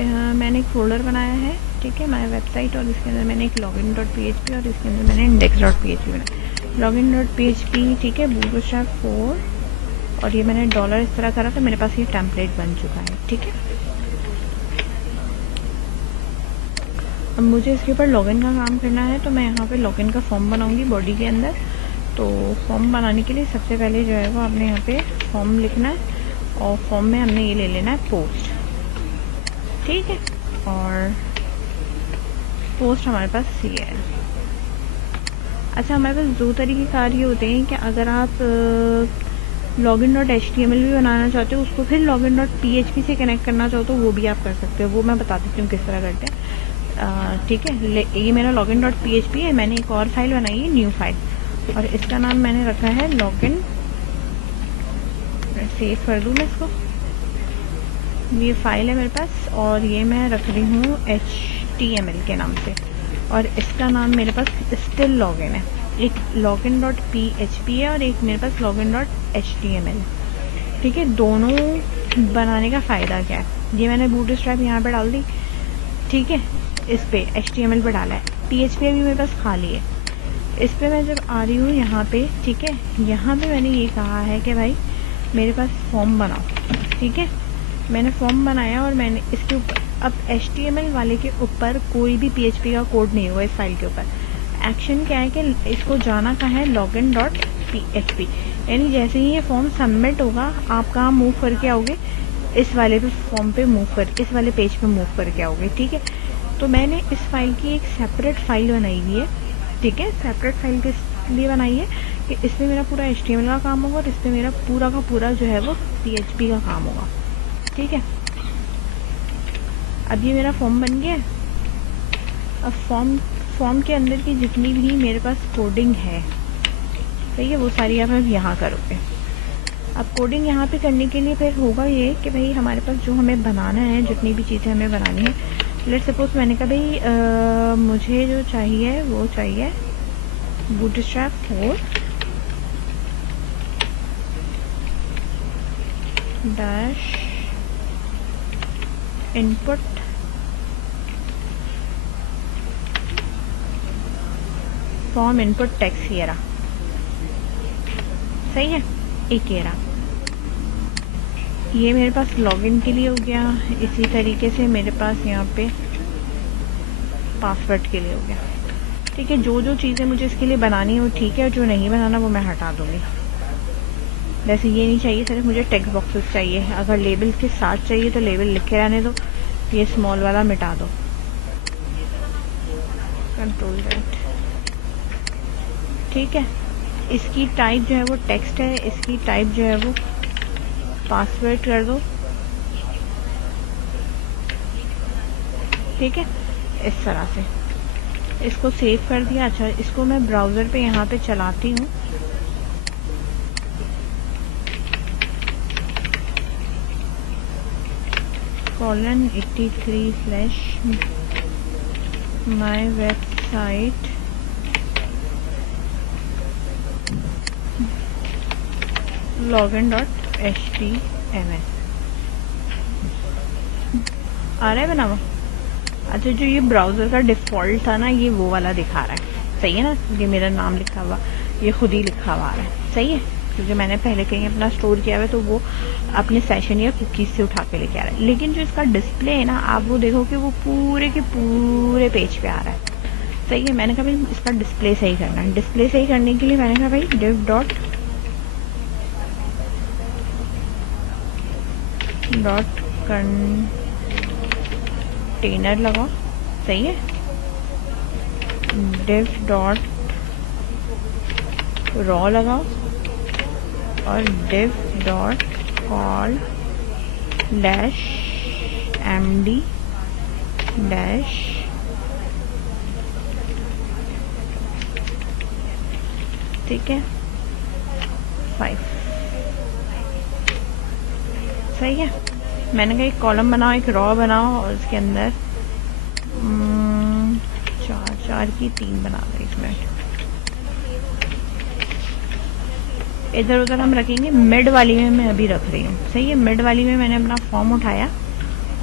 मैंने एक फोल्डर बनाया है, ठीक है, माय वेबसाइट, और इसके अंदर मैंने एक login.php और इसके अंदर मैंने index.php बनाया। login.php, ठीक है, बूटस्ट्रैप 4, और ये मैंने डॉलर इस तरह करा तो मेरे पास ये टेम्पलेट बन चुका है, ठीक है। अब मुझे इसके ऊपर लॉगिन का काम करना है, तो मैं यहाँ पे लॉगिन का फॉर्म बनाऊंगी बॉडी के अंदर। तो फॉर्म बनाने के लिए सबसे पहले जो है वो आपने यहाँ पे फॉर्म लिखना है, और फॉर्म में हमने ये ले लेना है पोस्ट, ठीक है। और पोस्ट हमारे पास ये है। अच्छा, हमारे पास दो तरीके के कार्य होते हैं कि अगर आप login.html भी बनाना चाहते हो, उसको फिर login.php से कनेक्ट करना चाहो तो वो भी आप कर सकते हो। वो मैं बता देती हूँ किस तरह करते हैं, ठीक है। ये मेरा login.php है, मैंने एक और फाइल बनाई है, न्यू फाइल, और इसका नाम मैंने रखा है login। सेव कर दूँ मैं इसको, ये फाइल है मेरे पास, और ये मैं रख रही हूँ HTML के नाम से, और इसका नाम मेरे पास स्टिल लॉगिन है। एक login.php है और एक मेरे पास login.html, ठीक है। दोनों बनाने का फ़ायदा क्या है, ये मैंने बूटस्ट्रैप यहाँ पे डाल दी, ठीक है, इस पे HTML पे डाला है, PHP अभी मेरे पास खाली है। इस पे मैं जब आ रही हूँ यहाँ पे, ठीक है, यहाँ पे मैंने ये कहा है कि भाई मेरे पास फॉर्म बनाओ, ठीक है। मैंने फॉर्म बनाया और मैंने इसके ऊपर, अब HTML वाले के ऊपर कोई भी PHP का कोड नहीं होगा इस फाइल के ऊपर। एक्शन क्या है कि इसको जाना कहाँ है, login.php, यानी जैसे ही ये फॉर्म सबमिट होगा आप कहाँ मूव करके आओगे, इस वाले पे फॉर्म पे मूव कर, इस वाले पेज पे मूव करके आओगे, ठीक है। तो मैंने इस फाइल की एक सेपरेट फाइल बनाई हुई है, ठीक है। सेपरेट फाइल किस लिए बनाई है कि इसमें मेरा पूरा HTML का काम होगा और इस पर मेरा पूरा का पूरा जो है वो PHP का काम होगा, ठीक है। अब ये मेरा फॉर्म बन गया। अब फॉर्म के अंदर की जितनी भी मेरे पास कोडिंग है, सही है, वो सारी आप यहाँ करोगे। अब कोडिंग यहाँ पे करने के लिए फिर होगा ये कि भाई हमारे पास जो हमें बनाना है, जितनी भी चीज़ें हमें बनानी है, लेट्स सपोज मैंने कहा भाई मुझे जो चाहिए वो चाहिए bootstrap 4 dash input form input text, ये रहा, सही है, एक ये रहा। ये मेरे पास लॉगिन के लिए हो गया। इसी तरीके से मेरे पास यहाँ पे पासवर्ड के लिए हो गया, ठीक है। जो जो चीज़ें मुझे इसके लिए बनानी है वो ठीक है, और जो नहीं बनाना वो मैं हटा दूँगी। जैसे ये नहीं चाहिए, सिर्फ मुझे टेक्स्ट बॉक्सेस चाहिए। अगर लेबल के साथ चाहिए तो लेबल लिखे रहने दो, ये स्मॉल वाला मिटा दो, कंट्रोल Z, ठीक है। इसकी टाइप जो है वो टेक्स्ट है, इसकी टाइप जो है वो पासवर्ड कर दो, ठीक है, इस तरह से इसको सेव कर दिया। अच्छा, इसको मैं ब्राउज़र पे यहाँ पे चलाती हूँ, :83/ माय वेबसाइट login.html आ रहा है बना हुआ। अच्छा, जो ये ब्राउज़र का डिफ़ॉल्ट था ना, ये वो वाला दिखा रहा है, सही है ना। ये मेरा नाम लिखा हुआ, ये खुद ही लिखा हुआ आ रहा है, सही है, क्योंकि मैंने पहले कहीं अपना स्टोर किया हुआ है, तो वो अपने सेशन या कुकीज़ से उठा के लेके आ रहा है। लेकिन जो इसका डिस्प्ले है ना, आप वो देखो कि वो पूरे के पूरे पेज पे आ रहा है, सही है। मैंने कहा भाई इसका डिस्प्ले सही करना है। डिस्प्ले सही करने के लिए मैंने कहा भाई div डॉट कंटेनर लगाओ, सही है, div डॉट रॉ लगाओ, और div dot call dash md dash ठीक है 5, सही है। मैंने कहा एक कॉलम बनाओ, एक रॉ बनाओ, और उसके अंदर 4 की 3 बना दो। इसमें इधर उधर हम रखेंगे। मिड वाली में मैं अभी रख रही हूँ, सही है। मिड वाली में मैंने अपना फॉर्म उठाया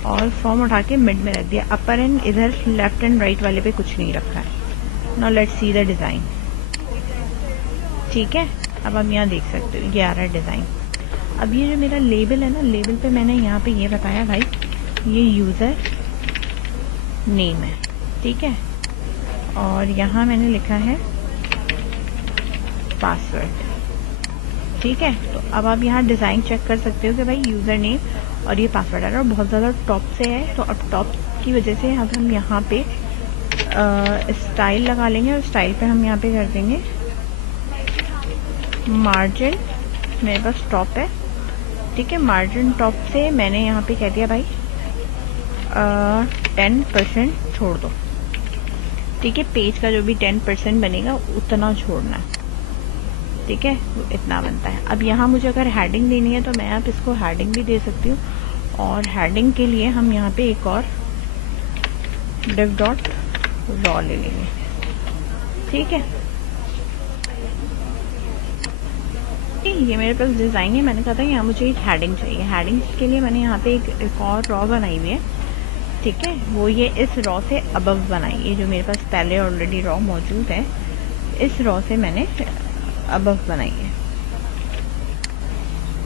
और फॉर्म उठा के मिड में रख दिया। अपर एंड इधर लेफ्ट एंड राइट वाले पे कुछ नहीं रखा है। Now let's see the design. ठीक है, अब हम यहाँ देख सकते हो ये आ रहा है डिज़ाइन। अब ये जो मेरा लेबल है ना, लेबल पे मैंने यहाँ पे ये बताया भाई ये यूज़र नेम है। ठीक है, और यहाँ मैंने लिखा है पासवर्ड। ठीक है, तो अब आप यहाँ डिज़ाइन चेक कर सकते हो कि भाई यूज़र नेम और ये पासवर्ड आ रहा है, और बहुत ज़्यादा टॉप से है, तो अब टॉप की वजह से अब हम यहाँ पे स्टाइल लगा लेंगे, और स्टाइल पे हम यहाँ पे कर देंगे मार्जिन। मेरे पास टॉप है। ठीक है, मार्जिन टॉप से मैंने यहाँ पे कह दिया भाई 10% छोड़ दो। ठीक है, पेज का जो भी 10% बनेगा उतना छोड़ना है। ठीक है, तो इतना बनता है। अब यहाँ मुझे अगर हेडिंग देनी है तो मैं आप इसको हेडिंग भी दे सकती हूँ, और हेडिंग के लिए हम यहाँ पे एक और div डॉट रॉ ले लेंगे। ठीक है, ये मेरे पास डिज़ाइन है। मैंने कहा था यहाँ मुझे एक हेडिंग चाहिए। हेडिंग के लिए मैंने यहाँ पे एक और रॉ बनाई हुई है। ठीक है, वो ये इस रॉ से अबव बनाई है, जो मेरे पास पहले ऑलरेडी रॉ मौजूद है, इस रॉ से मैंने अबव बनाई है।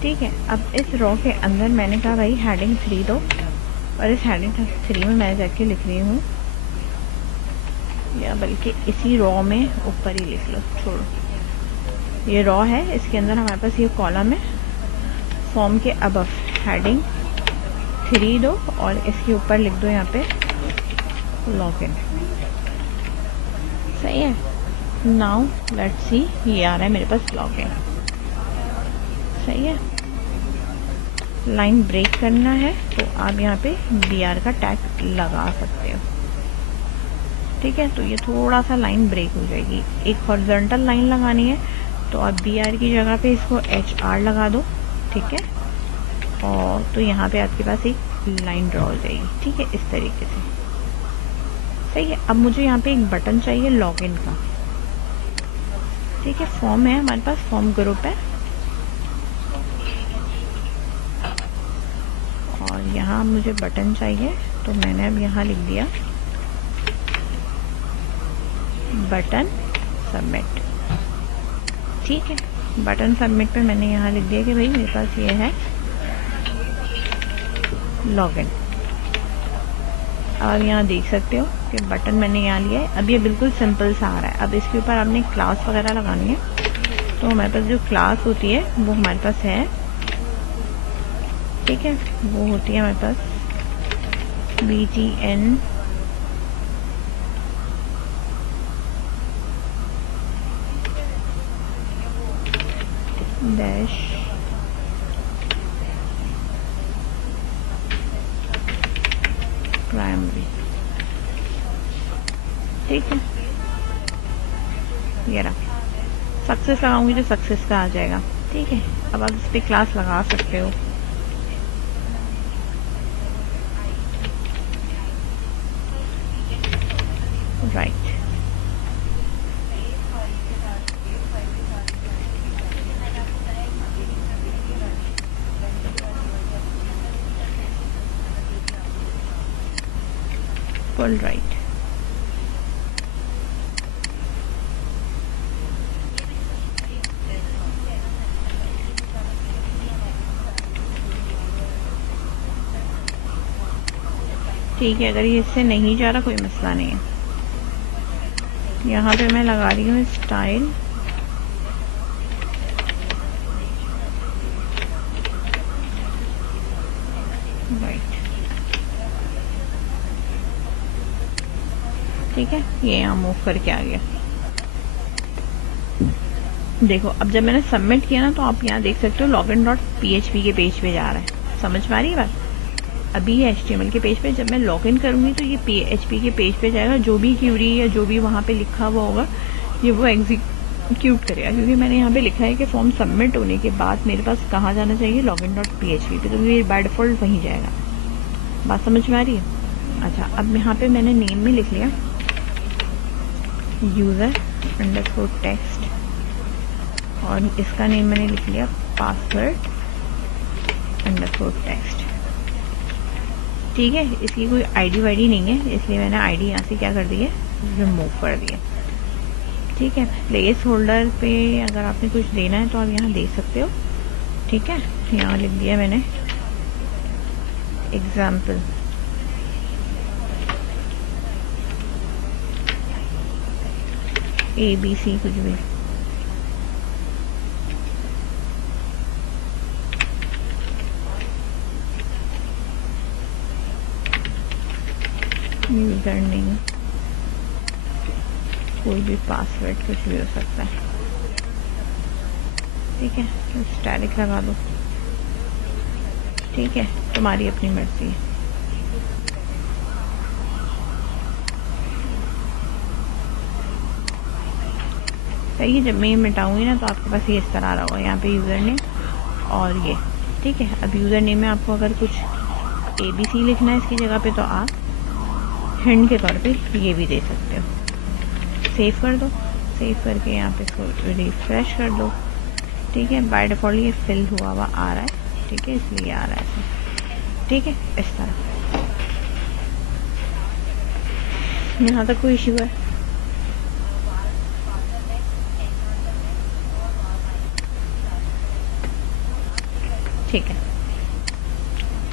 ठीक है, अब इस रॉ के अंदर मैंने कहा भाई हेडिंग 3 दो, और इस हेडिंग 3 में मैं जाके लिख रही हूँ, या बल्कि इसी रॉ में ऊपर ही लिख लो, छोड़ो, ये रॉ है, इसके अंदर हमारे पास ये कॉलम है, फॉर्म के अबव हेडिंग 3 दो, और इसके ऊपर लिख दो यहाँ पे लॉगिन। सही है, नाउ लेट्स सी, ये आ रहा है मेरे पास लॉगिन। सही है, लाइन ब्रेक करना है तो आप यहाँ पे BR का टैग लगा सकते हो। ठीक है, तो ये थोड़ा सा लाइन ब्रेक हो जाएगी। एक हॉरिजॉन्टल लाइन लगानी है तो आप BR की जगह पे इसको HR लगा दो। ठीक है, और तो यहाँ पे आपके पास एक लाइन ड्रॉ हो जाएगी। ठीक है, इस तरीके से। सही है, अब मुझे यहाँ पे एक बटन चाहिए लॉगिन का। ठीक है, फॉर्म है हमारे पास, फॉर्म ग्रुप है, और यहाँ मुझे बटन चाहिए, तो मैंने अब यहाँ लिख दिया बटन सबमिट। ठीक है, बटन सबमिट पे मैंने यहाँ लिख दिया कि भाई मेरे पास ये है लॉगिन। और यहाँ देख सकते हो कि बटन मैंने यहाँ लिया है। अब ये बिल्कुल सिंपल सा आ रहा है। अब इसके ऊपर आपने क्लास वगैरह लगानी है, तो हमारे पास जो क्लास होती है वो हमारे पास है। ठीक है, वो होती है हमारे पास BTN डैश प्राइमरी। ठीक है, ये रहा, सक्सेस लगाऊंगी तो सक्सेस का आ जाएगा। ठीक है, अब आप इस पर क्लास लगा सकते हो। Right, full right. ठीक है, अगर ये इससे नहीं जा रहा कोई मसला नहीं है। यहाँ पे मैं लगा रही हूँ स्टाइल, राइट। ठीक है, ये यहाँ मूव करके आ गया। देखो, अब जब मैंने सबमिट किया ना, तो आप यहाँ देख सकते हो login.php के पेज पे जा रहा है। समझ में आ रही है बात? अभी ये HTML के पेज पे, जब मैं लॉगिन करूँगी तो ये PHP के पेज पे जाएगा। जो भी क्यूरी या जो भी वहाँ पे लिखा हुआ होगा ये वो एग्जीक्यूट करेगा, क्योंकि मैंने यहाँ पे लिखा है कि फॉर्म सबमिट होने के बाद मेरे पास कहाँ जाना चाहिए, login.php पे, तो ये बाय डिफ़ॉल्ट वहीं जाएगा। बात समझ में आ रही है? अच्छा, अब यहाँ पे मैंने नेम में लिख लिया user_text, और इसका नेम मैंने लिख लिया password_text। ठीक है, इसकी कोई आईडी वाईडी नहीं है, इसलिए मैंने आईडी यहाँ से क्या कर दी है, रिमूव कर दी है। ठीक है, प्लेस होल्डर पे अगर आपने कुछ देना है तो आप यहाँ दे सकते हो। ठीक है, यहाँ लिख दिया मैंने एग्जाम्पल। ABC कुछ भी। यूजर नेम, कोई भी पासवर्ड कुछ भी हो सकता है। ठीक है, स्टैटिक लगा दो। ठीक है, तुम्हारी अपनी मर्जी है। सही है, जब मैं ये मिटाऊंगी ना तो आपके पास ये इस तरह आ रहा होगा, यहाँ पे यूज़र नेम और ये। ठीक है, अब यूज़र नेम में आपको अगर कुछ ABC लिखना है इसकी जगह पे तो आप हिंट के तौर पे ये भी दे सकते हो। सेव कर दो, सेव करके यहाँ पे इसको रिफ्रेश कर दो। ठीक है, बाय डिफ़ॉल्ट ये फिल हुआ आ रहा है। ठीक है, इसलिए आ रहा है। ठीक है, इस तरह। यहाँ तक कोई इश्यू है? ठीक है,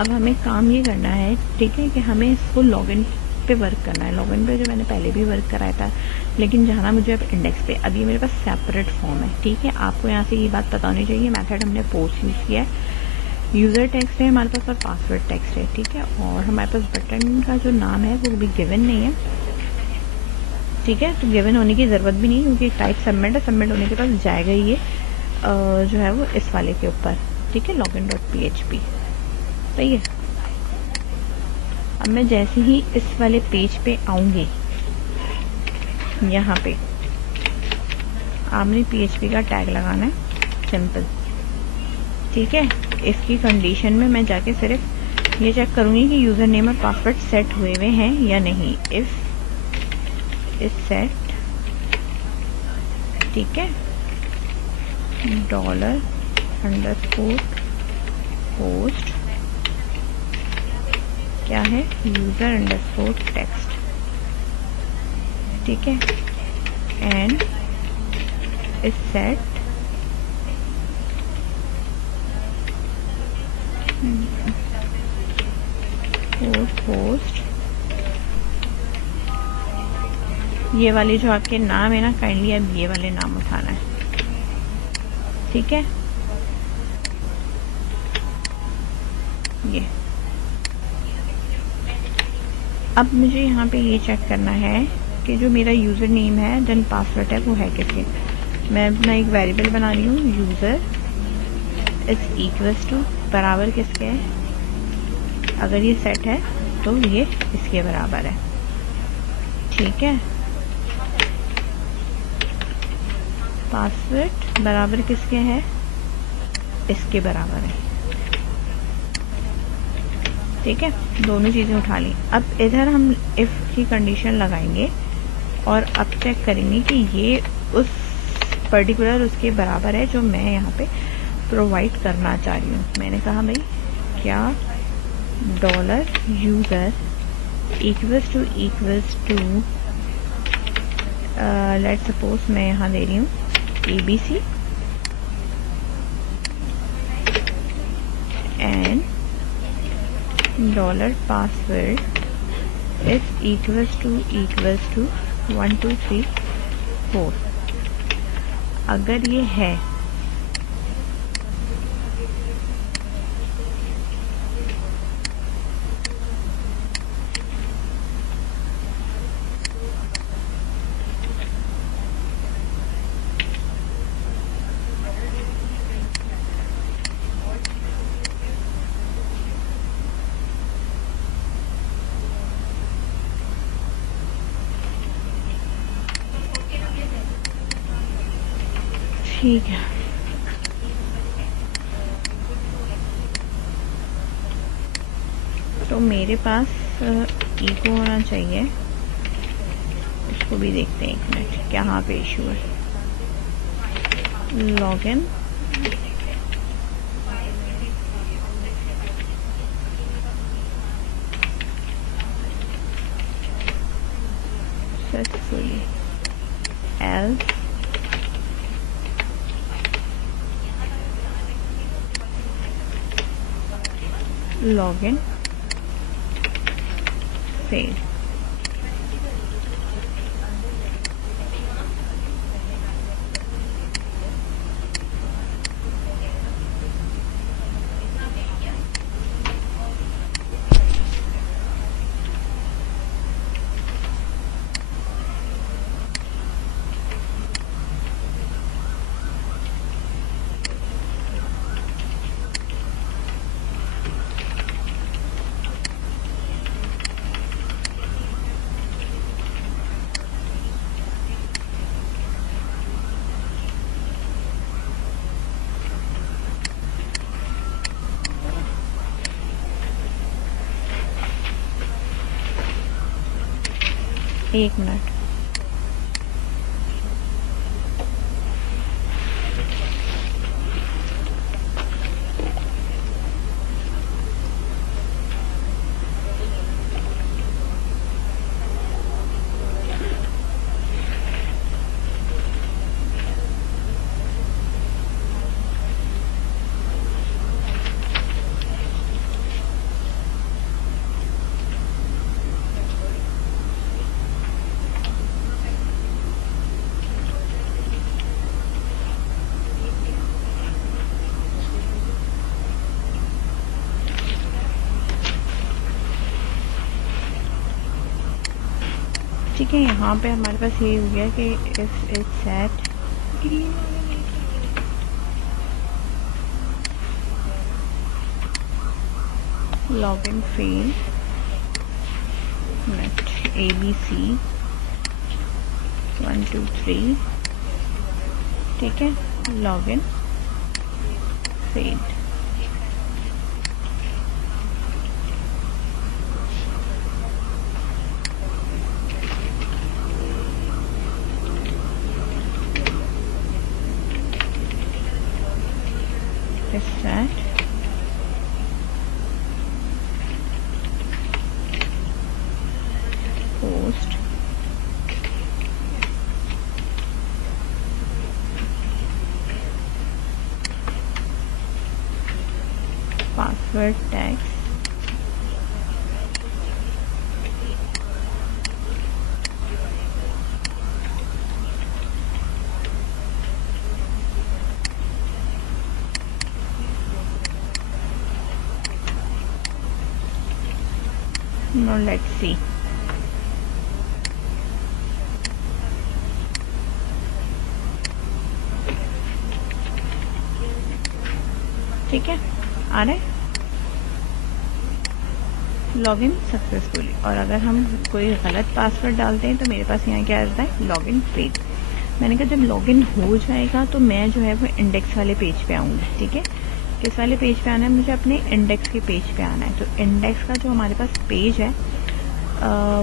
अब हमें काम ये करना है, ठीक है, कि हमें इसको लॉगिन पे वर्क करना है। लॉगिन पे जो मैंने पहले भी वर्क कराया था, लेकिन जाना मुझे अब इंडेक्स पे। अब ये मेरे पास सेपरेट फॉर्म है। ठीक है, आपको यहाँ से ये बात पता होनी चाहिए, मेथड हमने पोस्ट यूज़ किया है, यूज़र टेक्स्ट है हमारे पास और पासवर्ड टेक्स्ट है। ठीक है, और हमारे पास बटन का जो नाम है वो भी गिवन नहीं है। ठीक है, तो गिवन होने की ज़रूरत भी नहीं, क्योंकि टाइप सबमिट है, सबमिट होने के बाद जाएगा ये जो है वो इस वाले के ऊपर। ठीक है, login.php। सही है, अब मैं जैसे ही इस वाले पेज पे आऊँगी, यहाँ पे आपने PHP का टैग लगाना है, सिंपल। ठीक है, इसकी कंडीशन में मैं जाके सिर्फ ये चेक करूँगी कि यूज़र नेम और पासवर्ड सेट हुए हुए हैं या नहीं। इफ इज सेट, ठीक है, $_ पोस्ट क्या है, user_text। ठीक है, एंड इज सेट पोस्ट। ये वाले जो आपके नाम है ना, काइंडली अब ये वाले नाम उठाना है। ठीक है, ये अब मुझे यहाँ पे ये चेक करना है कि जो मेरा यूज़र नेम है देन पासवर्ड है वो है किसके। मैं अपना एक वेरिएबल बना रही हूँ, यूज़र इज इक्वल्स टू बराबर किसके है, अगर ये सेट है तो ये इसके बराबर है। ठीक है, पासवर्ड बराबर किसके है, इसके बराबर है। ठीक है, दोनों चीज़ें उठा ली। अब इधर हम इफ़ की कंडीशन लगाएंगे और अब चेक करेंगे कि ये उस पर्टिकुलर उसके बराबर है जो मैं यहाँ पे प्रोवाइड करना चाह रही हूँ। मैंने कहा भाई क्या $user equals to let's suppose मैं यहाँ दे रही हूँ ABC and $password is equals to 1 2 3 4। अगर ये है ठीक है, तो मेरे पास इको होना चाहिए। इसको भी देखते हैं, एक मिनट क्या यहाँ पे इशू है। Login successfully else login save. एक मिनट। ठीक है, यहाँ पे हमारे पास ये हो गया कि if it set login fail net ABC 1 2 3, ठीक है, login failed. Set post password text no, let's see। ठीक है, आ रहा है लॉगिन सक्सेसफुली। और अगर हम कोई गलत पासवर्ड डालते हैं तो मेरे पास यहाँ क्या आता है, लॉगिन फेल। मैंने कहा जब लॉगिन हो जाएगा तो मैं जो है वो इंडेक्स वाले पेज पे आऊँगी। ठीक है, किस वाले पेज पे आना है, मुझे अपने इंडेक्स के पेज पे आना है। तो इंडेक्स का जो हमारे पास पेज है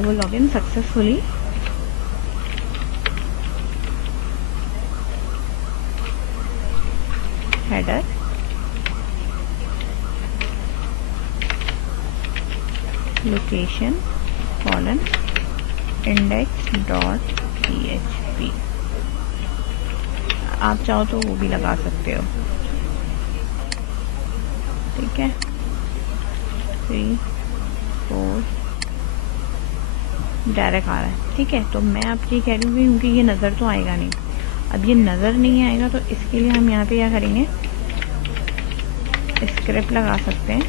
वो login successfully header location colon index.php। आप चाहो तो वो भी लगा सकते हो। ठीक है, 3 4 डायरेक्ट आ रहा है। ठीक है, तो मैं आप ये कह रही हूँ क्योंकि ये नज़र तो आएगा नहीं। अब ये नज़र नहीं आएगा तो इसके लिए हम यहाँ पे क्या करेंगे, स्क्रिप्ट लगा सकते हैं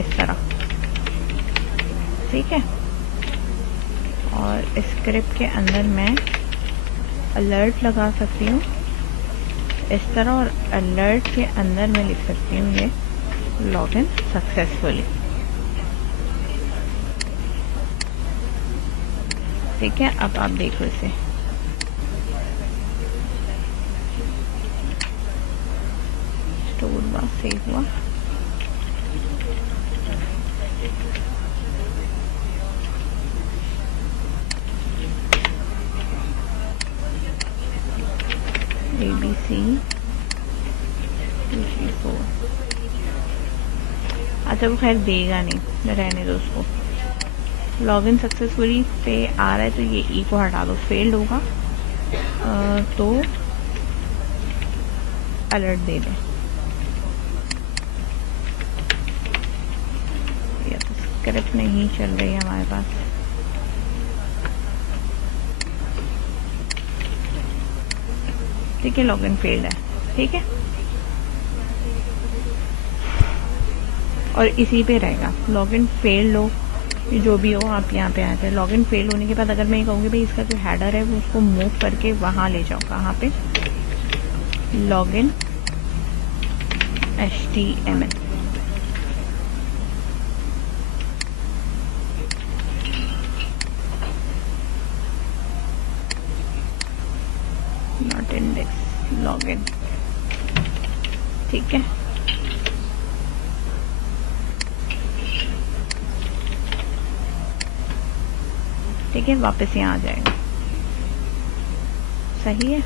इस तरह। ठीक है, और स्क्रिप्ट के अंदर मैं अलर्ट लगा सकती हूँ इस तरह, और अलर्ट के अंदर मैं लिख सकती हूँ ये लॉगिन सक्सेसफुली। ठीक है, अब आप देखो इसे, स्टोर हुआ, सेव हुआ। ABC 2 3 4। अच्छा वो खैर देगा नहीं, रहने दो उसको। लॉगिन सक्सेसफुली पे आ रहा है तो ये ई को हटा दो, फेल्ड होगा तो अलर्ट दे दें। या तो स्क्रिप्ट नहीं चल रही है हमारे पास। ठीक है, लॉगिन फेल्ड है। ठीक है, और इसी पे रहेगा लॉगिन फेल्ड हो जो भी हो। आप यहाँ पे आते हैं, लॉगिन फेल होने के बाद अगर मैं ये कहूँगी भाई इसका जो हेडर है वो उसको मूव करके वहाँ ले जाओ, कहाँ पे, login HTML। Not index, login. ठीक है, ठीक है, वापस यहाँ आ जाएगा। सही है,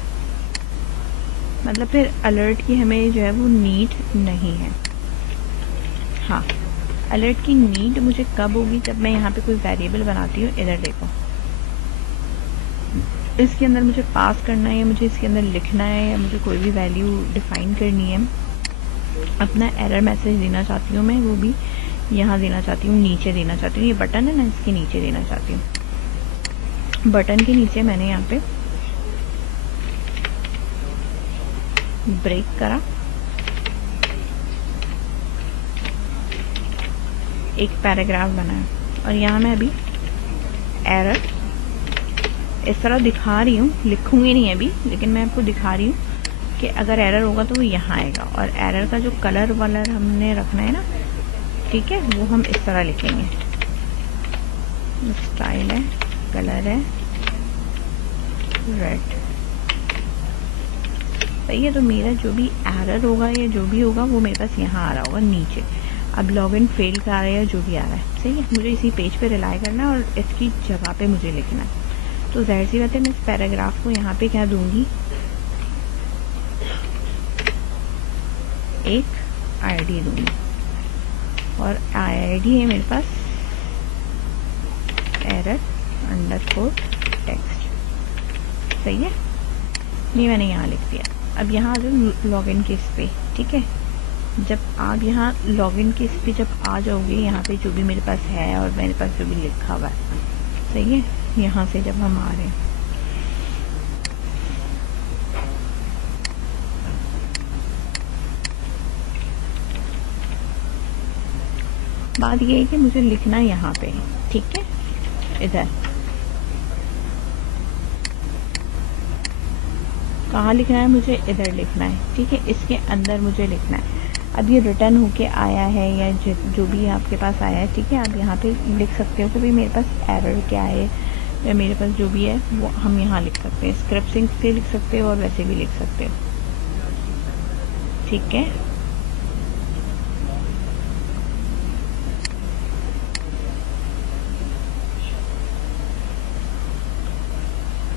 मतलब फिर अलर्ट की हमें जो है वो नीड नहीं है। हाँ, अलर्ट की नीड मुझे कब होगी, जब मैं यहाँ पे कोई वेरिएबल बनाती हूँ। इधर देखो, इसके अंदर मुझे पास करना है, या मुझे इसके अंदर लिखना है, या मुझे कोई भी वैल्यू डिफाइन करनी है, अपना एरर मैसेज देना चाहती हूँ मैं, वो भी यहाँ देना चाहती हूँ, नीचे देना चाहती हूँ। ये बटन है ना, इसके नीचे देना चाहती हूँ। बटन के नीचे मैंने यहाँ पे ब्रेक करा, एक पैराग्राफ बनाया, और यहाँ मैं अभी एरर इस तरह दिखा रही हूँ, लिखूंगी नहीं अभी, लेकिन मैं आपको दिखा रही हूँ कि अगर एरर होगा तो वो यहाँ आएगा। और एरर का जो कलर वलर हमने रखना है ना, ठीक है, वो हम इस तरह लिखेंगे। स्टाइल है, कलर है रेड। सही है, तो मेरा जो भी एरर होगा या जो भी होगा वो मेरे पास यहाँ आ रहा होगा नीचे। अब लॉगिन फेल का आ रहा है या जो भी आ रहा है, सही है, मुझे इसी पेज पे रिलाई करना है और इसकी जगह पे मुझे लिखना है। तो जाहिर सी बात है, मैं इस पैराग्राफ को यहाँ पे क्या दूंगी, एक आईडी दूंगी, और आईडी है मेरे पास एरर अंडरस्कोर टेक्स्ट। सही है, ये मैंने यहाँ लिख दिया। अब यहाँ आ जाओ लॉगिन के इस पे। ठीक है, जब आप यहाँ लॉगिन के इस पे जब आ जाओगे, यहाँ पे जो भी मेरे पास है और मेरे पास जो भी लिखा हुआ है, सही है, यहाँ से जब हम आ रहे हैं, बात ये है कि मुझे लिखना यहाँ पे है। ठीक है, इधर कहाँ लिखना है, मुझे इधर लिखना है। ठीक है, इसके अंदर मुझे लिखना है। अब ये रिटर्न होके आया है या जो भी आपके पास आया है, ठीक है, आप यहाँ पे लिख सकते हो कि भाई मेरे पास एरर क्या है, या मेरे पास जो भी है वो हम यहाँ लिख सकते हैं। स्क्रिप्टिंग से लिख सकते हो और वैसे भी लिख सकते हो। ठीक है,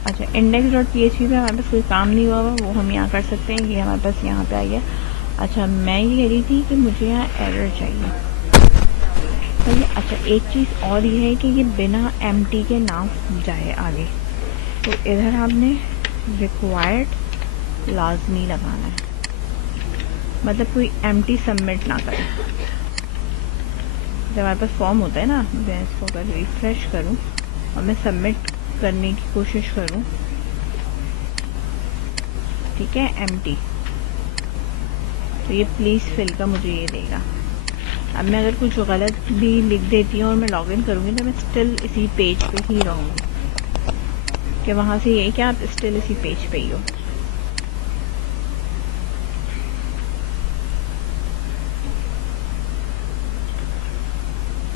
अच्छा, index.php पे हमारे पास कोई काम नहीं हुआ हुआ, वो हम यहाँ कर सकते हैं। ये हमारे पास यहाँ पे आ गया। अच्छा, मैं ये कह रही थी कि मुझे यहाँ एरर चाहिए। तो ये अच्छा, एक चीज़ और ये है कि ये बिना empty के ना जाए आगे, तो इधर आपने रिक्वायर्ड लाजमी लगाना है, मतलब कोई empty सबमिट ना करे। जब हमारे पास फॉर्म होता है ना, मैं इसको अगर रिफ्रेश करूँ और मैं सबमिट करने की कोशिश करूं, ठीक है, एम्प्टी, तो ये प्लीज फिल का मुझे ये देगा। अब मैं अगर कुछ गलत भी लिख देती हूँ और मैं लॉगिन करूंगी तो मैं स्टिल इसी पेज पे ही रहूंगी, कि वहां से ये कि आप स्टिल इसी पेज पे ही हो।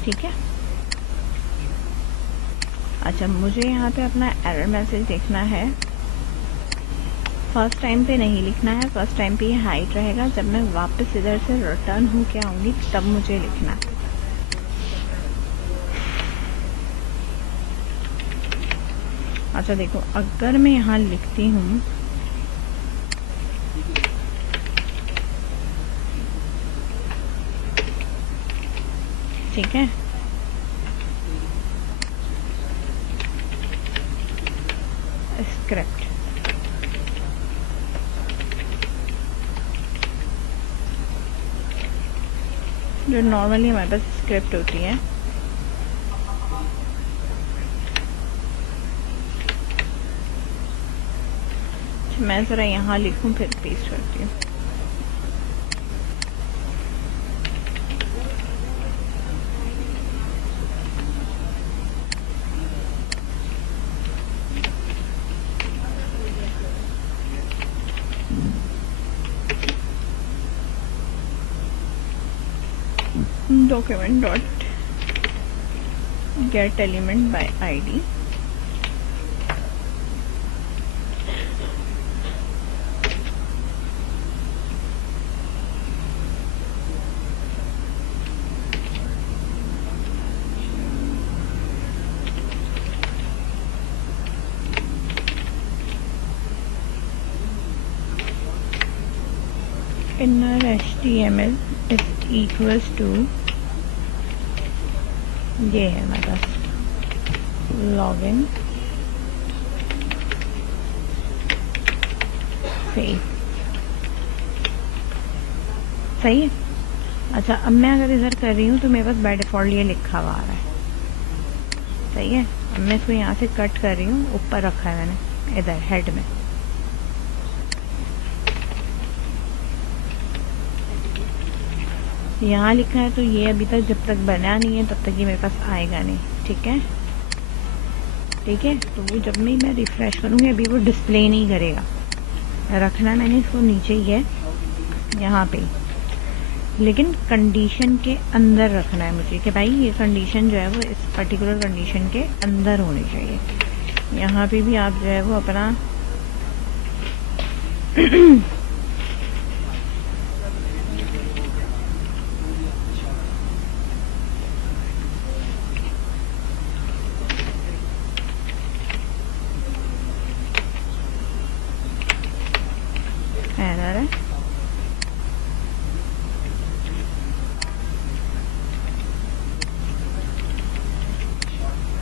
ठीक है, अच्छा, मुझे यहाँ पे अपना एरर मैसेज देखना है। फर्स्ट टाइम पे नहीं लिखना है, फर्स्ट टाइम पे ये हाइड रहेगा। जब मैं वापस इधर से रिटर्न होके आऊँगी तब मुझे लिखना है। अच्छा देखो, अगर मैं यहाँ लिखती हूँ, ठीक है, स्क्रिप्ट। जो नॉर्मली हमारे पास स्क्रिप्ट होती है, मैं ज़रा यहाँ लिखूँ फिर पेस्ट करती हूँ। document dot get element by id, inner html is equals to, ये है हमारे पास लॉगिन फेस। सही है। अच्छा, अब मैं अगर इधर कर रही हूँ तो मेरे पास बाय डिफ़ॉल्ट ये लिखा हुआ आ रहा है। सही है। अब मैं इसको यहाँ से कट कर रही हूँ, ऊपर रखा है मैंने इधर हेड में। यहाँ लिखा है तो ये अभी तक जब तक बना नहीं है तब तक ये मेरे पास आएगा नहीं। ठीक है, ठीक है। तो वो जब मैं रिफ़्रेश करूँगी अभी वो डिस्प्ले नहीं करेगा। रखना मैंने इसको नीचे ही है यहाँ पे, लेकिन कंडीशन के अंदर रखना है मुझे कि भाई ये कंडीशन जो है वो इस पर्टिकुलर कंडीशन के अंदर होनी चाहिए। यहाँ पे भी आप जो है वो अपना एरर है।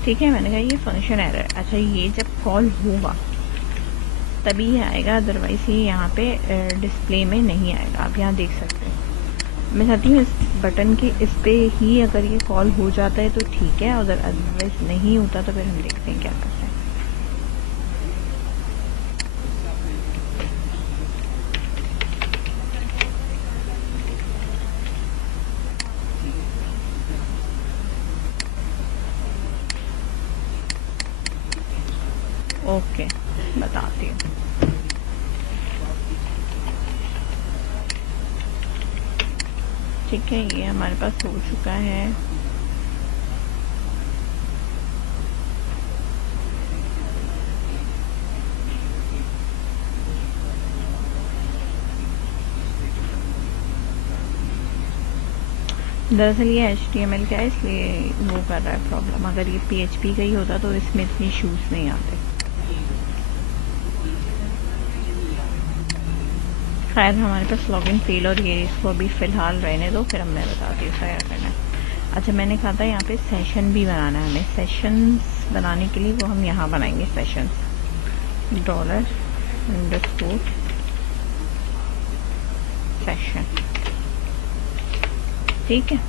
ठीक है, मैंने कहा ये फंक्शन एरर। अच्छा, ये जब कॉल होगा तभी ये आएगा, अदरवाइज ये यहाँ पे डिस्प्ले में नहीं आएगा। आप यहाँ देख सकते हैं। मैं चाहती हूँ इस बटन के इस पे ही अगर ये कॉल हो जाता है तो ठीक है, अगर अदरवाइज नहीं होता तो फिर हम देखते हैं क्या करते हैं। ओके, बताती हूँ। ठीक है, ये हमारे पास हो चुका है। दरअसल ये HTML का है इसलिए वो कर रहा है प्रॉब्लम। अगर ये PHP का ही होता तो इसमें इतनी इश्यूज नहीं आते। खैर, हमारे पास लॉगिन फेल और ये इसको अभी फ़िलहाल रहने दो, फिर हम मैं बताती हूँ क्या करना है। अच्छा, मैंने कहा था यहाँ पे सेशन भी बनाना है हमें। सेशंस बनाने के लिए वो हम यहाँ बनाएंगे सेशंस $_ सेशन। ठीक है,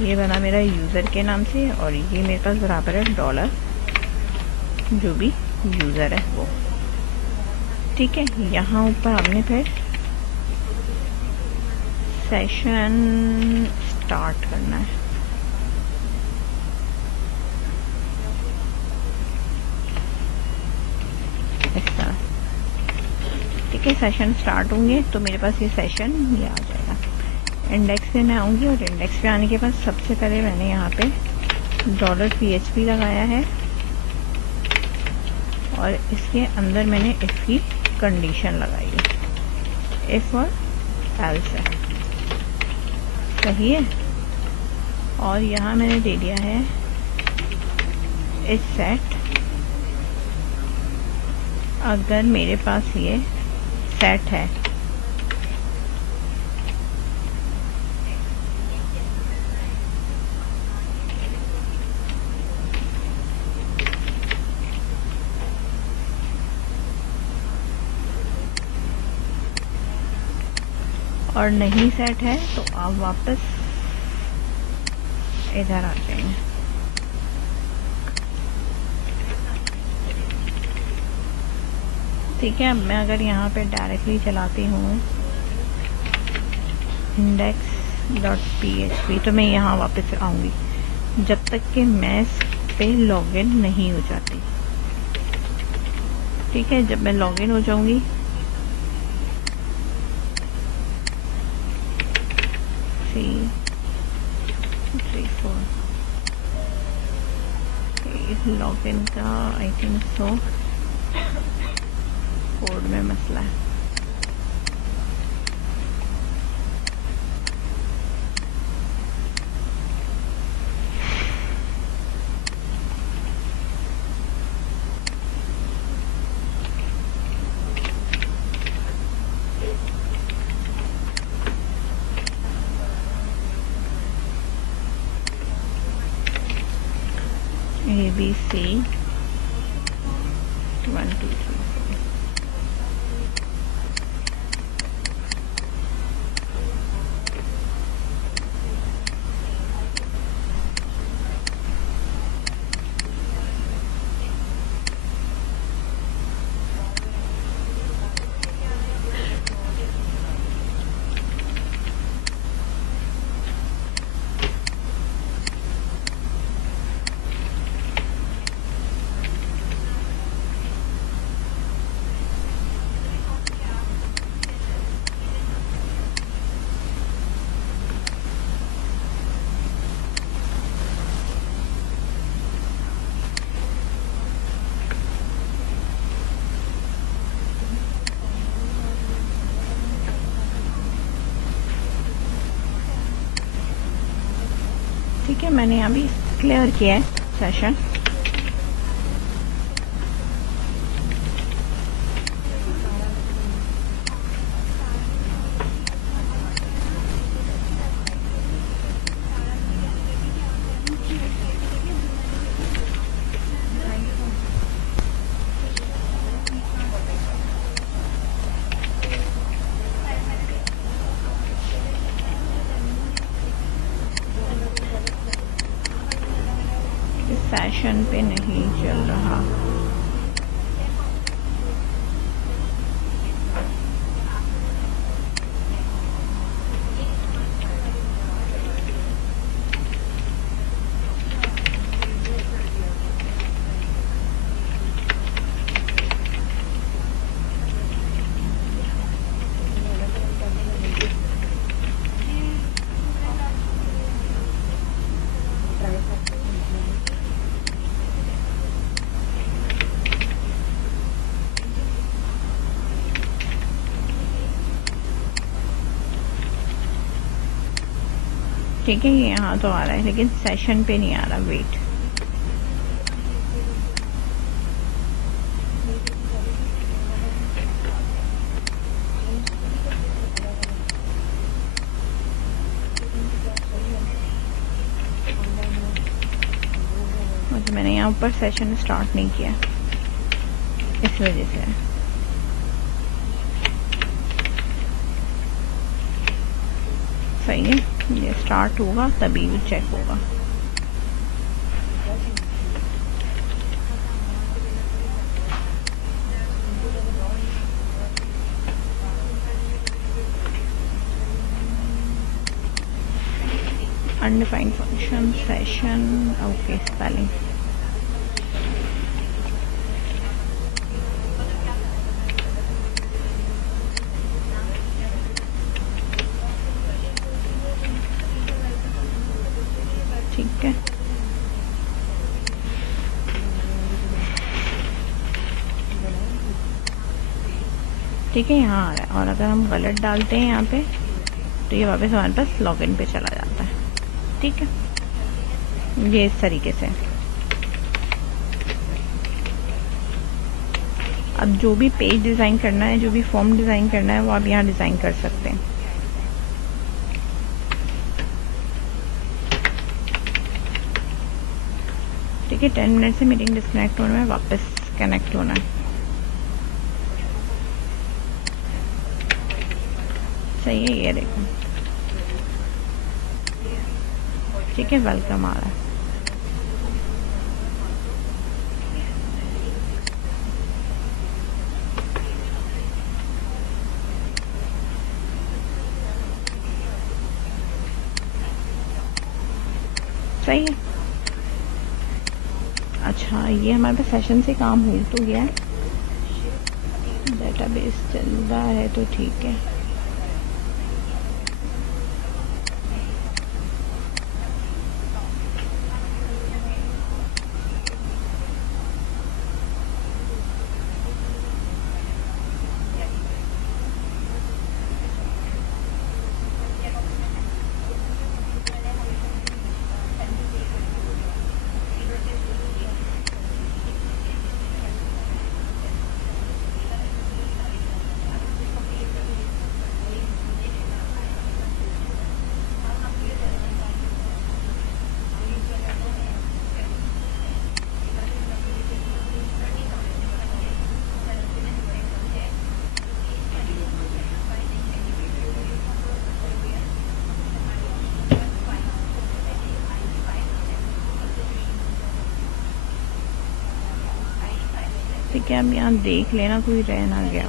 ये बना मेरा यूज़र के नाम से और ये मेरे पास बराबर है $, जो भी यूज़र है वो। ठीक है, यहाँ ऊपर हमने फिर सेशन स्टार्ट करना है। इस तरह। ठीक है, सेशन स्टार्ट होंगे तो मेरे पास ये सेशन ये आ जाएगा। इंडेक्स पे मैं आऊँगी और इंडेक्स पे आने के बाद सबसे पहले मैंने यहाँ पे $PHP लगाया है और इसके अंदर मैंने इफ की कंडीशन लगाई है। इफ और एल्स है। सही है। और यहाँ मैंने दे दिया है इस सेट, अगर मेरे पास ये सेट है और नहीं सेट है तो आप वापस इधर आ जाएंगे। ठीक है, अब मैं अगर यहाँ पे डायरेक्टली चलाती हूँ index.php तो मैं यहाँ वापस आऊँगी जब तक कि मैं इस पे लॉगिन नहीं हो जाती। ठीक है, जब मैं लॉगिन हो जाऊँगी लॉगिन का आई थिंक सो कोड में मसला है। ABC 1 2 3 ठीक है, मैंने यहाँ भी क्लियर किया है सेशन। सेशन पे नहीं चल रहा। ठीक है, ये यहाँ तो आ रहा है लेकिन सेशन पे नहीं आ रहा। वेट, मतलब मैंने यहाँ ऊपर सेशन स्टार्ट नहीं किया इस वजह से। सही है, ये स्टार्ट होगा तभी वो चेक होगा। Undefined function session, okay, spelling. ठीक है, ठीक है, यहाँ आ रहा है। और अगर हम गलत डालते हैं यहाँ पे तो ये वापस हमारे पास लॉगिन पे चला जाता है। ठीक है, ये इस तरीके से। अब जो भी पेज डिज़ाइन करना है, जो भी फॉर्म डिज़ाइन करना है, वो आप यहाँ डिज़ाइन कर सकते हैं। ठीक है, 10 मिनट से मीटिंग डिस्कनेक्ट होना है, वापस कनेक्ट होना है। सही है, ये देखो, ठीक है, वेलकम आ रहा है। सही है। अच्छा, ये हमारे पास सेशन से काम हो तो गया है, डेटाबेस चल रहा है तो ठीक है। ठीक है, अब यहाँ देख लेना कोई रह ना गया।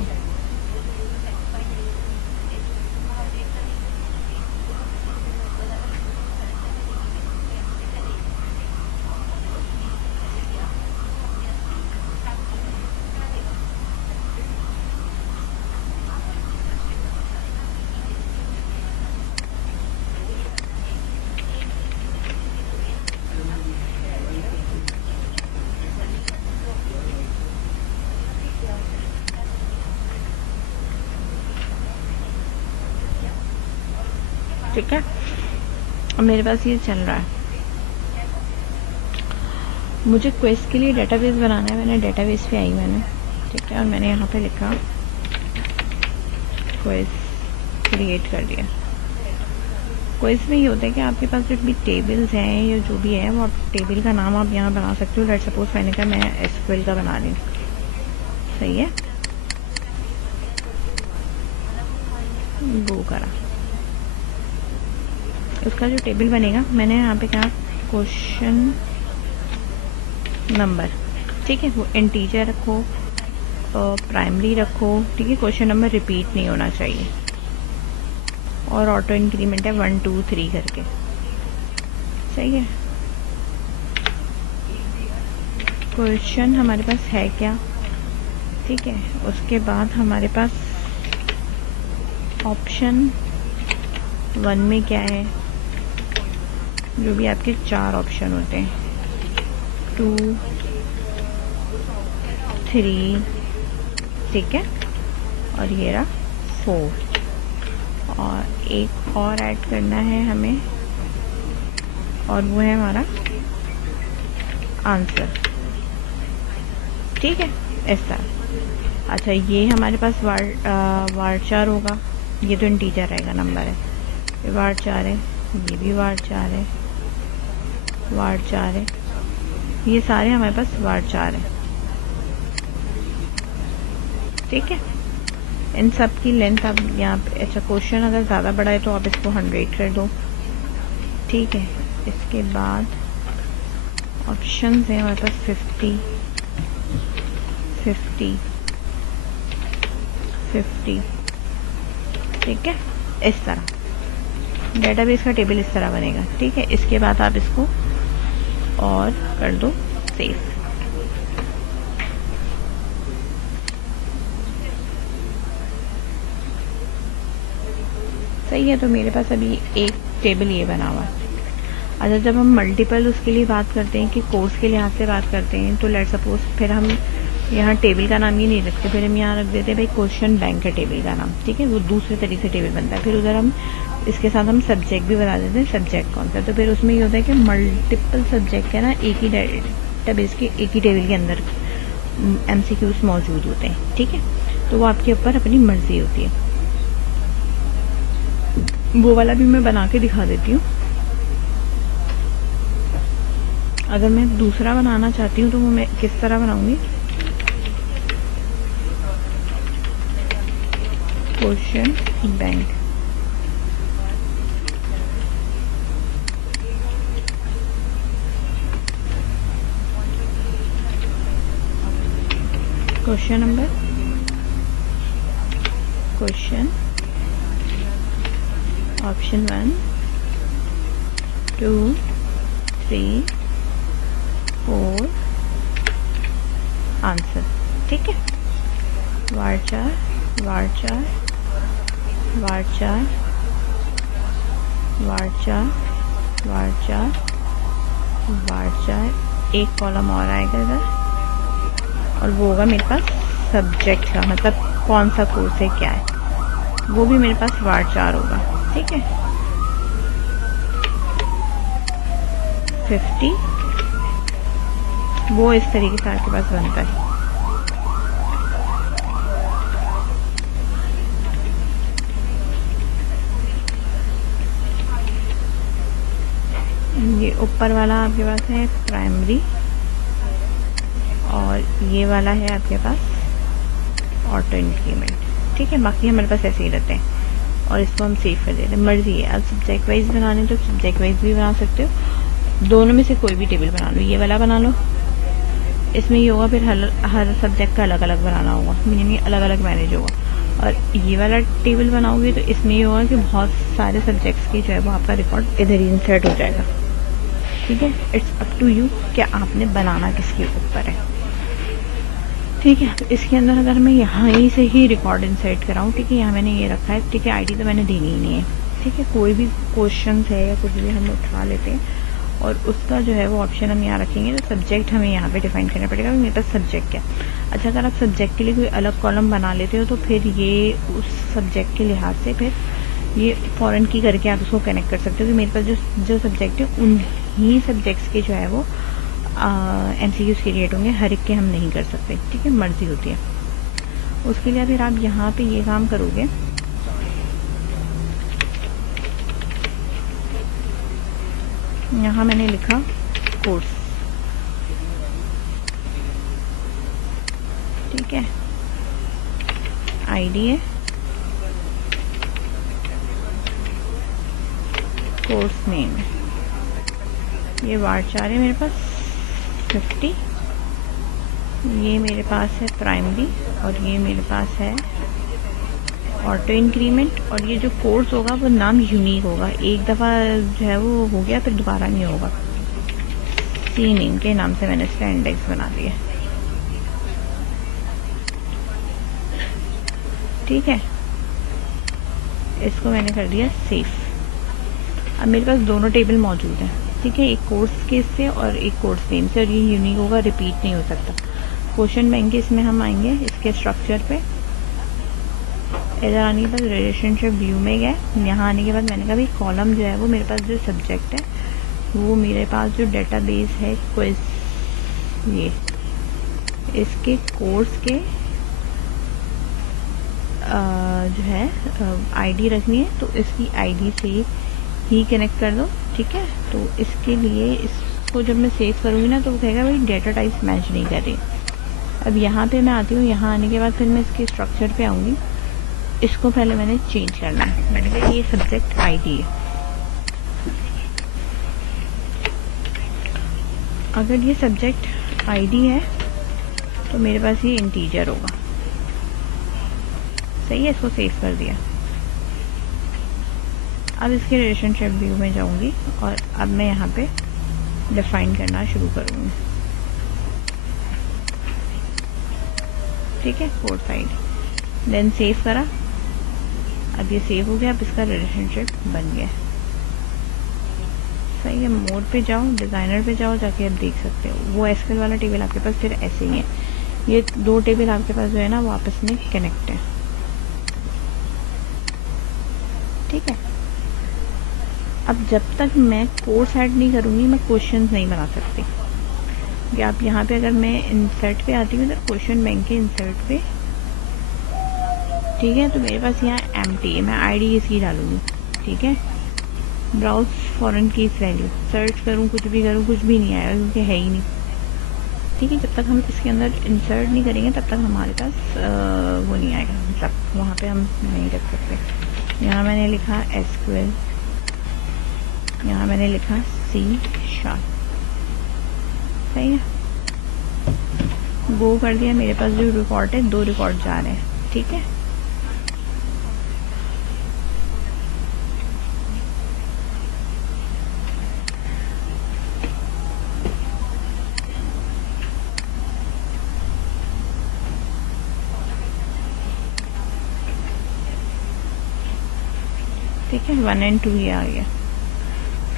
ठीक है, अब मेरे पास ये चल रहा है, मुझे क्वेस्ट के लिए डेटाबेस बनाना है। मैंने डेटाबेस पे आई मैंने, ठीक है, और मैंने यहाँ पे लिखा क्वेस्ट, क्रिएट कर दिया। क्वेस्ट में ये होता है कि आपके पास जो भी टेबल्स हैं या जो भी है वो आप टेबल का नाम आप यहाँ बना सकते हो। लेट सपोज मैंने कहा मैं एसक्यूएल का बना रही हूँ, सही है, वो करा। उसका जो टेबल बनेगा, मैंने यहाँ पे कहा क्वेश्चन नंबर, ठीक है, वो इंटीजर रखो, प्राइमरी रखो, ठीक है, क्वेश्चन नंबर रिपीट नहीं होना चाहिए, और ऑटो इंक्रीमेंट है 1 2 3 करके, सही है। क्वेश्चन हमारे पास है क्या, ठीक है, उसके बाद हमारे पास ऑप्शन 1 में क्या है, जो भी आपके 4 ऑप्शन होते हैं, 2 3, ठीक है, और ये रहा 4, और एक और ऐड करना है हमें, और वो है हमारा आंसर, ठीक है, ऐसा। अच्छा, ये हमारे पास वार 4 होगा, ये तो इंटीजर रहेगा, नंबर है, ये वार 4 है, ये भी वार 4 है, वार 4 है, ये सारे हमारे पास वार 4 है, ठीक है। इन सब की लेंथ आप यहाँ पे, अच्छा, क्वेश्चन अगर ज़्यादा बड़ा है तो आप इसको 100 कर दो, ठीक है। इसके बाद ऑप्शन है हमारे पास 50 50 50, ठीक है, इस तरह डेटाबेस का टेबल इस तरह बनेगा, ठीक है। इसके बाद आप इसको और कर दो सेव, सही है। तो मेरे पास अभी एक टेबल ये बना हुआ है। अच्छा, जब हम मल्टीपल उसके लिए बात करते हैं कि कोर्स के लिहाज से बात करते हैं, तो लेट सपोज फिर हम यहाँ टेबल का नाम ही नहीं रखते, फिर हम यहाँ रख देते हैं भाई क्वेश्चन बैंक है टेबल का नाम, ठीक है, वो दूसरे तरीके से टेबल बनता है। फिर उधर हम इसके साथ हम सब्जेक्ट भी बता देते हैं, सब्जेक्ट कौन सा, तो फिर उसमें ये होता है कि मल्टीपल सब्जेक्ट है ना, एक ही डेटाबेस के एक ही टेबल के अंदर MCQs मौजूद होते हैं, ठीक है। तो वो आपके ऊपर अपनी मर्जी होती है। वो वाला भी मैं बना के दिखा देती हूँ। अगर मैं दूसरा बनाना चाहती हूँ तो वो मैं किस तरह बनाऊंगी, क्वेश्चन बैंक, क्वेश्चन 1 2 3 4 आंसर। ठीक है, varchar varchar varchar varchar varchar varchar, एक कॉलम और आएगा इधर, और वो होगा मेरे पास सब्जेक्ट का, मतलब कौन सा कोर्स है क्या है, वो भी मेरे पास varchar होगा। ठीक है, 50 वो इस तरीके से आपके पास बनता है। ये ऊपर वाला आपके पास है प्राइमरी, और ये वाला है आपके पास ऑटो इंक्रीमेंट। ठीक है, बाकी हमारे पास ऐसे ही रहते हैं, और इसको हम सेव कर देते हैं। मर्जी है, अब सब्जेक्ट वाइज बनाने तो सब्जेक्ट वाइज भी बना सकते हो, दोनों में से कोई भी टेबल बना लो। ये वाला बना लो, इसमें ये होगा, फिर हर सब्जेक्ट का अलग अलग बनाना होगा, यानी अलग अलग मैनेज होगा। और ये वाला टेबल बनाओगे तो इसमें ये होगा कि बहुत सारे सब्जेक्ट्स की जो है वो आपका रिकॉर्ड इधर ही इंसर्ट हो जाएगा। ठीक है, इट्स अप टू यू कि आपने बनाना किसके ऊपर है। ठीक है, इसके अंदर अगर मैं यहाँ ही से ही रिकॉर्ड इंसर्ट कराऊँ, ठीक है, यहाँ मैंने ये रखा है। ठीक है, आईडी तो मैंने देनी ही नहीं है। ठीक है, कोई भी क्वेश्चन है या कुछ भी हम उठा लेते हैं, और उसका जो है वो ऑप्शन हम यहाँ रखेंगे, तो सब्जेक्ट हमें यहाँ पे डिफाइन करना पड़ेगा, मेरे पास सब्जेक्ट क्या। अच्छा, अगर आप सब्जेक्ट के लिए कोई अलग कॉलम बना लेते हो तो फिर ये उस सब्जेक्ट के लिहाज से फिर ये फॉरेन की करके आप उसको कनेक्ट कर सकते हो कि मेरे पास जो सब्जेक्ट है उन्हीं सब्जेक्ट्स के जो है वो MCQs क्रिएट होंगे, हर एक के हम नहीं कर सकते। ठीक है, मर्जी होती है। उसके लिए फिर आप यहाँ पे ये काम करोगे, यहाँ मैंने लिखा कोर्स। ठीक है, आईडी है, कोर्स नेम, ये varchar है मेरे पास 50, ये मेरे पास है प्राइमरी, और ये मेरे पास है ऑटो इंक्रीमेंट। और ये जो कोर्स होगा वो नाम यूनिक होगा, एक दफ़ा जो है वो हो गया फिर दोबारा नहीं होगा। सी नेम के नाम से मैंने इसका इंडेक्स बना दिया। ठीक है, इसको मैंने कर दिया सेव। अब मेरे पास दोनों टेबल मौजूद हैं। ठीक है, एक कोर्स के से और एक कोर्स नेम से, और ये यूनिक होगा, रिपीट नहीं हो सकता। क्वेश्चन बैंक के इसमें हम आएंगे, इसके स्ट्रक्चर पे इधर आने के बाद रिलेशनशिप व्यू में गए। यहाँ आने के बाद मैंने कहा भाई कॉलम जो है वो मेरे पास जो सब्जेक्ट है वो मेरे पास जो डेटाबेस है क्विज, ये इसके कोर्स के जो है आईडी रखनी है, तो इसकी आईडी से ही कनेक्ट कर दो। ठीक है, तो इसके लिए इसको जब मैं सेव करूँगी ना तो वो कहेगा भाई डेटा टाइप मैच नहीं कर रही। अब यहाँ पे मैं आती हूँ, यहाँ आने के बाद फिर मैं इसके स्ट्रक्चर पे आऊँगी। इसको पहले मैंने चेंज करना है, मैंने कहा ये सब्जेक्ट आईडी है। अगर ये सब्जेक्ट आईडी है तो मेरे पास ये इंटीजर होगा। सही है, इसको सेव कर दिया। अब इसके रिलेशनशिप व्यू में जाऊंगी और अब मैं यहाँ पे डिफाइन करना शुरू करूँगी। ठीक है, कोर्स आईडी, देन सेव करा। अब ये सेव हो गया, अब इसका रिलेशनशिप बन गया। सही है, मोड पे जाओ, डिज़ाइनर पे जाओ, जाके आप देख सकते हो वो एसक्यूएल वाला टेबल आपके पास फिर ऐसे ही है। ये दो टेबल आपके पास जो है ना वो आपस में कनेक्ट है। ठीक है, अब जब तक मैं कोर्स ऐड नहीं करूँगी मैं क्वेश्चंस नहीं बना सकती। कि आप यहाँ पे अगर मैं इंसर्ट पे आती हूँ तो क्वेश्चन बैंक के इंसर्ट पे, ठीक है, तो मेरे पास यहाँ एम्प्टी है, मैं आईडी इसकी डालूंगी। ठीक है, browse foreign keys value, search करूँ कुछ भी करूँ, कुछ भी नहीं आएगा क्योंकि है ही नहीं। ठीक है, जब तक हम इसके अंदर इंसर्ट नहीं करेंगे तब तक हमारे पास वो नहीं आएगा, मतलब वहाँ पे हम नहीं रख सकते। यहाँ मैंने लिखा एसक्यूएल, यहाँ मैंने लिखा C#। सही है, गो कर दिया, मेरे पास जो रिकॉर्ड है 2 रिकॉर्ड जा रहे हैं, ठीक है। ठीक है, 1 और 2 ये आ गया,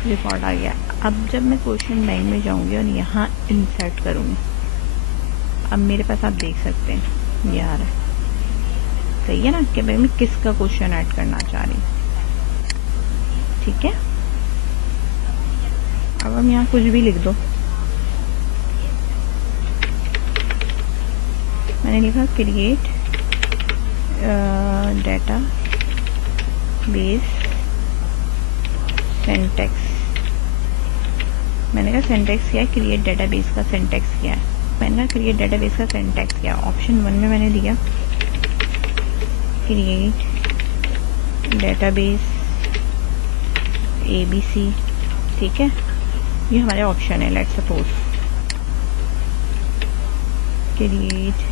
रिकॉर्ड आ गया। अब जब मैं क्वेश्चन बैंक में जाऊंगी और यहाँ इंसर्ट करूंगी, अब मेरे पास आप देख सकते हैं ये आ रहा है, सही है ना, कि भाई मैं किसका क्वेश्चन ऐड करना चाह रही हूँ, ठीक है। अब हम यहाँ कुछ भी लिख दो, मैंने लिखा क्रिएट डेटा बेस सिंटैक्स, मैंने कहा सिंटैक्स क्या है, क्रिएट डेटाबेस का सिंटैक्स क्या है, मैंने कहा क्रिएट डेटाबेस का सिंटैक्स क्या है। ऑप्शन 1 में मैंने दिया क्रिएट डेटाबेस ABC, ठीक है, ये हमारे ऑप्शन है। Let's suppose create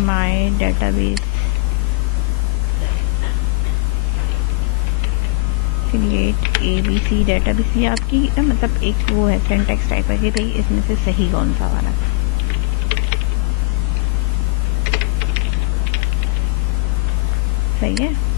my database, create ABC database, ये आपकी मतलब एक वो है सिंटैक्स टाइप है कि भाई इसमें से सही कौन सा वाला, सही है।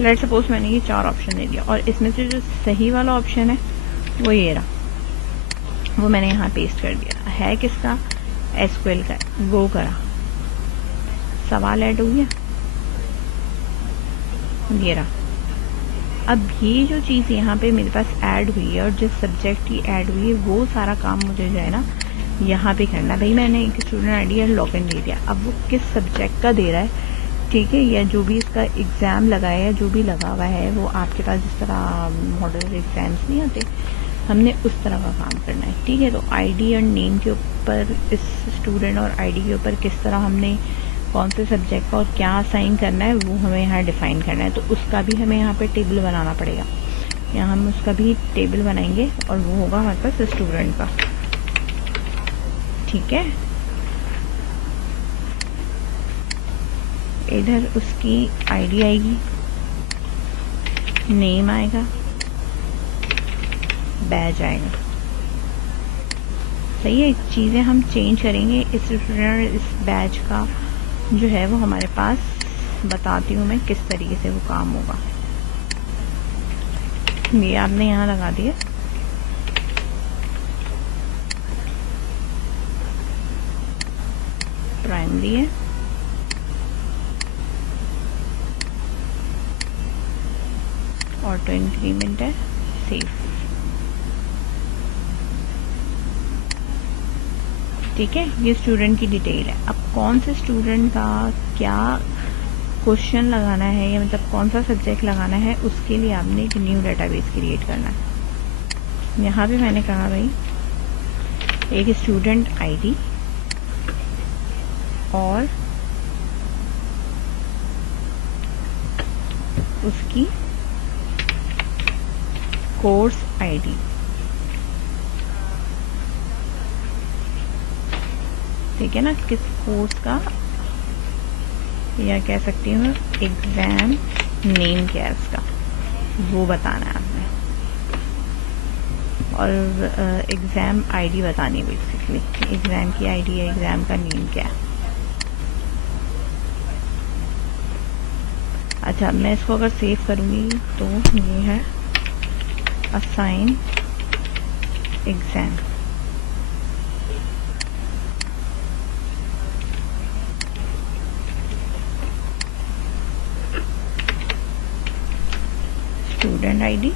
लेट्स सपोज मैंने ये 4 ऑप्शन दे दिया और इसमें से जो सही वाला ऑप्शन है वो ये रहा, वो मैंने यहाँ पेस्ट कर दिया। है किसका, SQL का, गो करा, सवाल ऐड हो गया, ये रहा। अब ये जो चीज़ यहाँ पे मेरे पास ऐड हुई है और जिस सब्जेक्ट की ऐड हुई है वो सारा काम मुझे जो है ना यहाँ पे करना। भाई मैंने एक स्टूडेंट आईडी और लॉगिन दे दिया, अब वो किस सब्जेक्ट का दे रहा है, ठीक है, या जो भी इसका एग्ज़ाम लगा है, जो भी लगा हुआ है वो आपके पास जिस तरह मॉडल एग्ज़ाम्स नहीं आते, हमने उस तरह का काम करना है, ठीक है। तो आईडी और नेम के ऊपर, इस स्टूडेंट और आईडी के ऊपर किस तरह हमने कौन से सब्जेक्ट का और क्या असाइन करना है वो हमें यहाँ डिफ़ाइन करना है। तो उसका भी हमें यहाँ पे टेबल बनाना पड़ेगा, यहाँ हम उसका भी टेबल बनाएंगे और वो होगा हमारे पास स्टूडेंट का, ठीक है। इधर उसकी आईडी आएगी, नेम आएगा, बैच आएगा, सही है। चीज़ें हम चेंज करेंगे। इस स्टूडेंट इस बैच का जो है वो हमारे पास, बताती हूँ मैं किस तरीके से वो काम होगा। ये आपने यहाँ लगा दिया, प्राइमरी है, ऑटो इंक्रीमेंट है, सेव, ठीक है। ये स्टूडेंट की डिटेल है। अब कौन से स्टूडेंट का क्या क्वेश्चन लगाना है, या मतलब कौन सा सब्जेक्ट लगाना है, उसके लिए आपने एक न्यू डेटाबेस क्रिएट करना है। यहाँ पे मैंने कहा भाई एक स्टूडेंट आईडी और उसकी कोर्स आईडी, ठीक है ना, किस कोर्स का, या कह सकती हूँ एग्ज़ाम नेम क्या है उसका, वो बताना है आपने, और एग्ज़ाम आईडी बतानी है बेसिकली, एग्ज़ाम की आईडी है, एग्ज़ाम का नेम क्या है। अच्छा, मैं इसको अगर सेव करूँगी तो ये है असाइन एग्ज़ाम। स्टूडेंट आईडी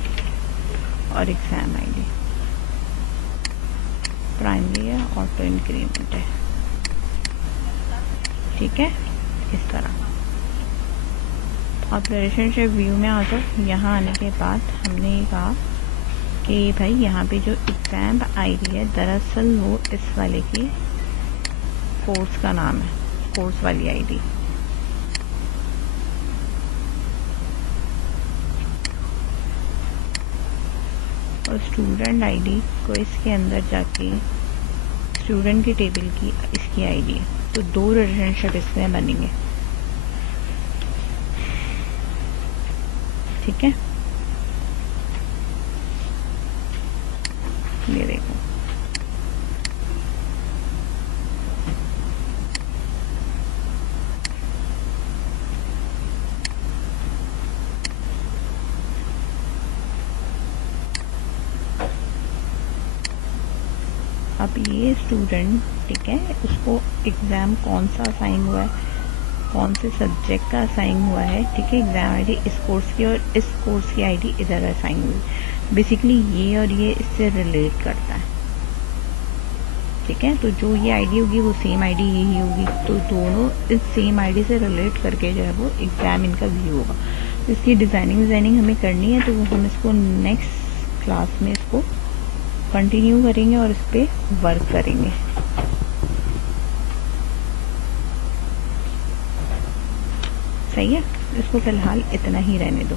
और एग्ज़ाम आईडी, प्राइमरी है, ऑटो इंक्रीमेंट है, ठीक है। इस तरह आप रिलेशनशिप व्यू में आ जाओ। यहाँ आने के बाद हमने ये कहा कि भाई यहाँ पे जो एग्ज़ाम आईडी है, दरअसल वो इस वाले की कोर्स का नाम है, कोर्स वाली आईडी। और स्टूडेंट आईडी को इसके अंदर जाके स्टूडेंट की टेबल की इसकी आईडी है, तो 2 रिलेशनशिप इसमें बनेंगे, ठीक है। ये देखो, अब ये स्टूडेंट, ठीक है, उसको एग्ज़ाम कौन सा असाइन हुआ है, कौन से सब्जेक्ट का असाइन हुआ है, ठीक है। एग्ज़ाम आईडी इस कोर्स की और इस कोर्स की आईडी इधर असाइन हुई। बेसिकली ये और ये इससे रिलेट करता है, ठीक है। तो जो ये आईडी होगी वो सेम आईडी यही होगी, तो दोनों इस सेम आईडी से रिलेट करके जो है वो एग्ज़ाम इनका व्यू होगा। तो इसकी डिज़ाइनिंग हमें करनी है, तो हम इसको नेक्स्ट क्लास में इसको कंटिन्यू करेंगे और इस पर वर्क करेंगे। सही है, इसको फ़िलहाल इतना ही रहने दो।